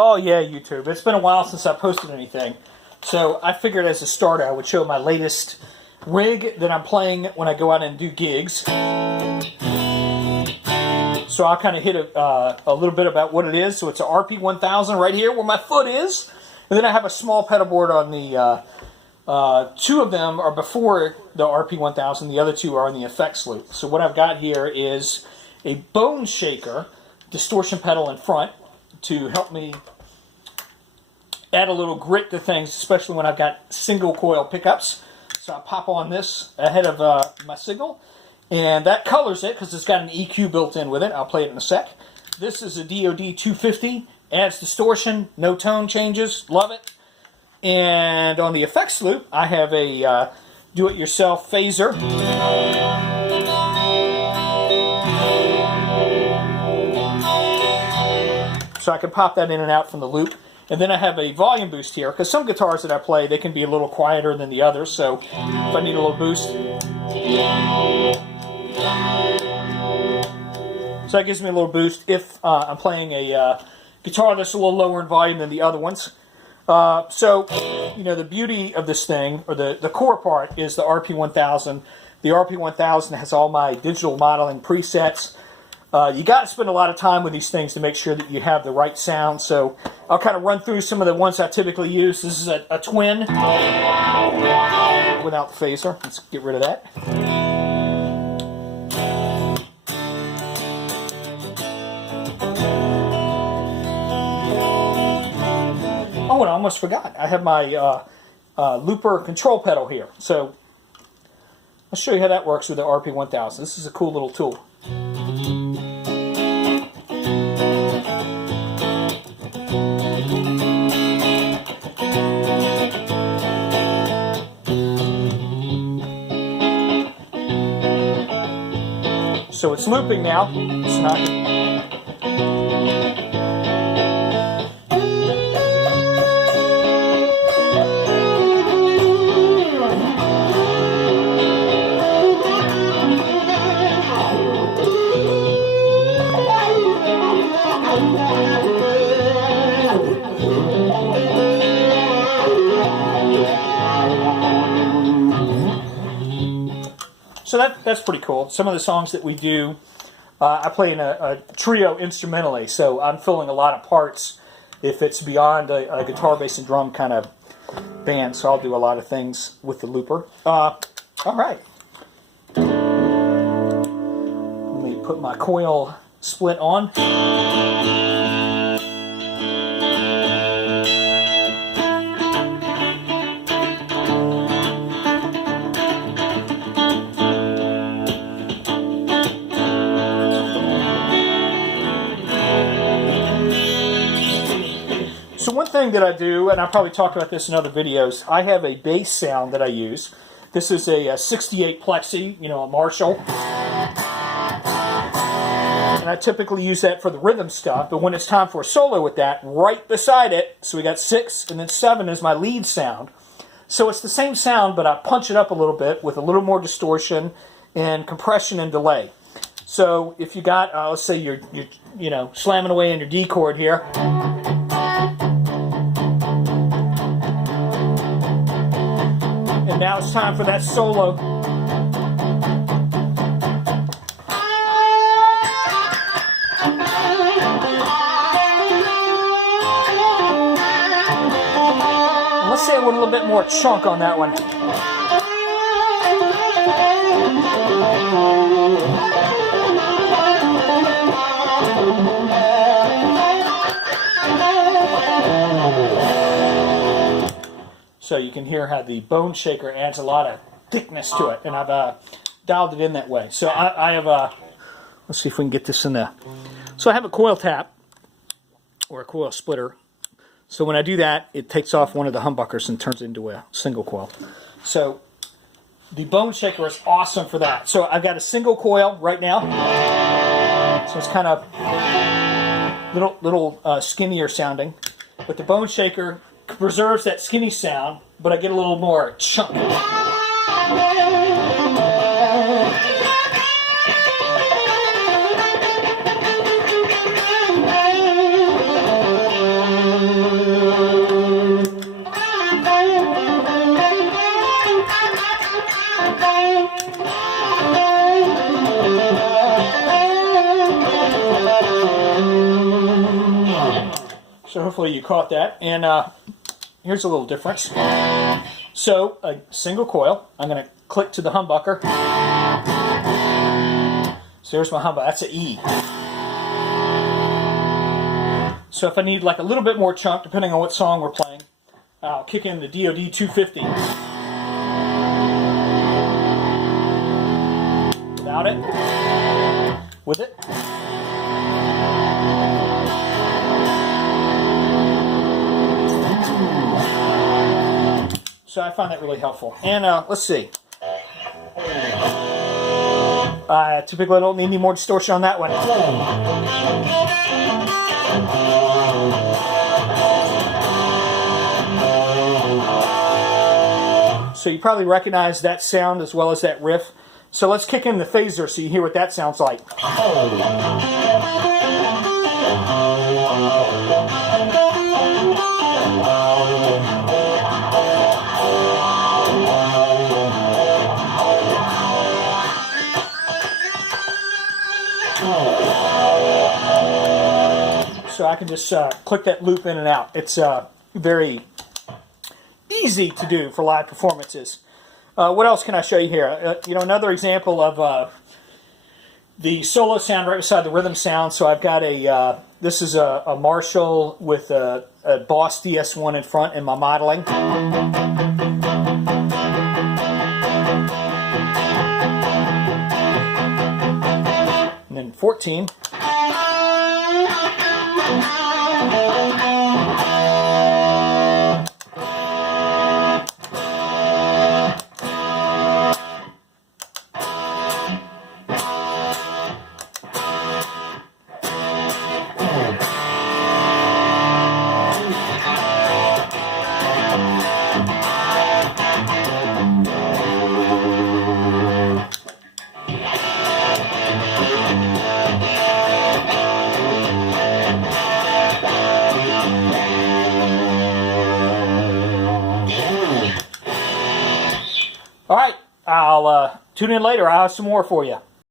Oh yeah, YouTube. It's been a while since I posted anything. So I figured as a starter I would show my latest rig that I'm playing when I go out and do gigs. So I'll kind of hit a little bit about what it is. So it's a RP1000 right here where my foot is. And then I have a small pedal board on the, two of them are before the RP1000. The other two are on the effects loop. So what I've got here is a Boneshaker Distortion pedal in front to help me add a little grit to things, especially when I've got single coil pickups. So I pop on this ahead of my signal, and that colors it because it's got an EQ built in with it. I'll play it in a sec. This is a DoD 250, adds distortion, no tone changes, love it. And on the effects loop, I have a do-it-yourself phaser. So I can pop that in and out from the loop. And then I have a volume boost here, because some guitars that I play, they can be a little quieter than the others. So if I need a little boost. So that gives me a little boost if I'm playing a guitar that's a little lower in volume than the other ones. So, you know, the beauty of this thing, or the core part, is the RP1000. The RP1000 has all my digital modeling presets. You got to spend a lot of time with these things to make sure that you have the right sound. So I'll kind of run through some of the ones I typically use. This is a twin without the phaser. Let's get rid of that. Oh, and I almost forgot. I have my looper control pedal here. So I'll show you how that works with the RP1000. This is a cool little tool. So it's looping now. It's not. So that's pretty cool. Some of the songs that we do, I play in a trio instrumentally, so I'm filling a lot of parts if it's beyond a guitar, bass, and drum kind of band, so I'll do a lot of things with the looper. All right. Let me put my coil split on. So one thing that I do, and I probably talked about this in other videos, I have a bass sound that I use. This is a 68 plexi, you know, a Marshall. And I typically use that for the rhythm stuff, but when it's time for a solo with that, right beside it, so we got 6 and then 7 is my lead sound. So it's the same sound, but I punch it up a little bit with a little more distortion and compression and delay. So if you got, let's say you're you know, slamming away on your D chord here. And now it's time for that solo. And let's say I want a little bit more chunk on that one. So you can hear how the Boneshaker adds a lot of thickness to it, and I've dialed it in that way. So I have let's see if we can get this in there. So I have a coil tap, or a coil splitter. So when I do that, it takes off one of the humbuckers and turns it into a single coil. So the Boneshaker is awesome for that. So I've got a single coil right now. So it's kind of little skinnier sounding. But the Boneshaker preserves that skinny sound, but I get a little more chunk. So hopefully you caught that. And here's a little difference. So a single coil. I'm going to click to the humbucker. So there's my humbucker. That's an E. So if I need like a little bit more chunk, depending on what song we're playing, I'll kick in the DoD 250. Without it. With it. So I find that really helpful. And let's see. Typically I don't need any more distortion on that one. So you probably recognize that sound as well as that riff. So let's kick in the phaser so you hear what that sounds like. So I can just click that loop in and out. It's very easy to do for live performances. What else can I show you here? Another example of the solo sound right beside the rhythm sound. So I've got this is a Marshall with a Boss DS1 in front in my modeling. And then 14. All right, I'll tune in later. I'll have some more for you.